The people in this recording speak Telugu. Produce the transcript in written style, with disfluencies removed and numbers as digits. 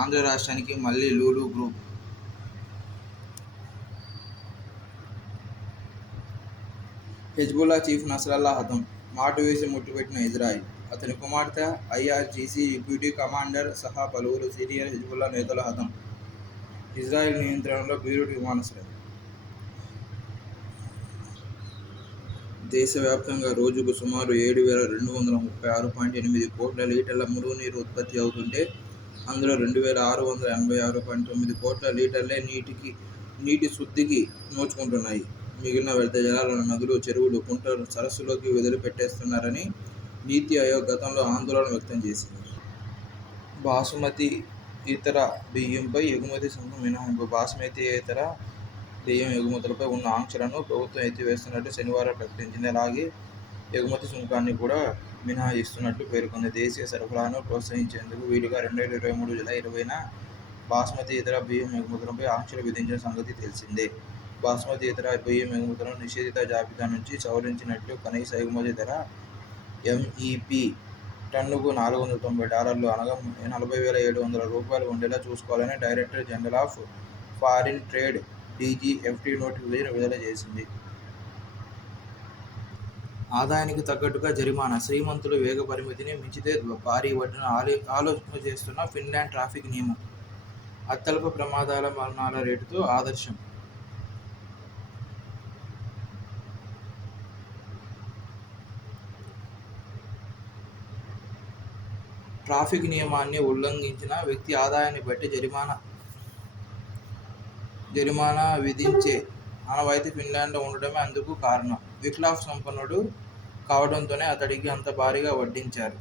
ఆంధ్ర రాష్ట్రానికి మళ్లీ Lulu group. Hezbollah chief Nasrallah హతం. మాటు వేసి ముట్టుపెట్టిన ఇజ్రాయెల్. అతని కుమార్తె, ఐఆర్జీసీ డిప్యూటీ కమాండర్ సహా పలువురు సీనియర్ హెజ్బుల్లా నేతలు హతం. ఇజ్రాయెల్ నియంత్రణలో బీరూట్ విమానాశ్రయం. దేశవ్యాప్తంగా రోజుకు సుమారు 7,236.8 కోట్ల లీటర్ల మురుగునీరు ఉత్పత్తి అవుతుంటే అందులో 2,686.9 కోట్ల లీటర్లే నీటి శుద్ధికి నోచుకుంటున్నాయి. మిగిలిన వ్యర్థ జలాలను నదులు, చెరువులు, కుంటలు, సరస్సుల్లోకి వదిలిపెట్టేస్తున్నారని నీతి ఆయోగ్ గతంలో ఆందోళన వ్యక్తం చేసింది. బాసుమతి ఇతర బియ్యంపై ఎగుమతి సుంకం మినహాయింపు. బాసుమతేతర బియ్యం ఎగుమతులపై ఉన్న ఆంక్షలను ప్రభుత్వం ఎత్తివేస్తున్నట్టు శనివారం ప్రకటించింది. అలాగే ఎగుమతి సుంకాన్ని కూడా మినహాయిస్తున్నట్టు పేర్కొంది. దేశీయ సరఫరాను ప్రోత్సహించేందుకు వీలుగా 2023 జూలై 20న బాస్మతి ఇతర బియ్యం ఎగుమతులపై ఆంక్షలు విధించిన సంగతి తెలిసిందే. బాస్మతి ఇతర బియ్యం ఎగుమతులను నిషేధిత జాబితా నుంచి సవరించినట్లు కనీస ఎగుమతి ధర ఎంఈపీ టన్నుకు $490 అనగా $40,700 ఉండేలా చూసుకోవాలని director general of foreign trade DGFT notification విడుదల చేసింది. ఆదాయానికి తగ్గట్టుగా జరిమానా. శ్రీమంతులు వేగ పరిమితిని మించితే భారీ వడ్డీని ఆలోచన చేస్తున్న ఫిన్లాండ్ ట్రాఫిక్ నియమం. అత్యల్ప ప్రమాదాల మరణాల రేటుతో ఆదర్శం. ట్రాఫిక్ నియమాన్ని ఉల్లంఘించిన వ్యక్తి ఆదాయాన్ని బట్టి జరిమానా విధించే ఆనవాయితీ ఫిన్లాండ్లో ఉండటమే అందుకు కారణం. విక్లాంగ్ సంపన్నుడు కావడంతోనే అతడికి అంత భారీగా వడ్డించారు.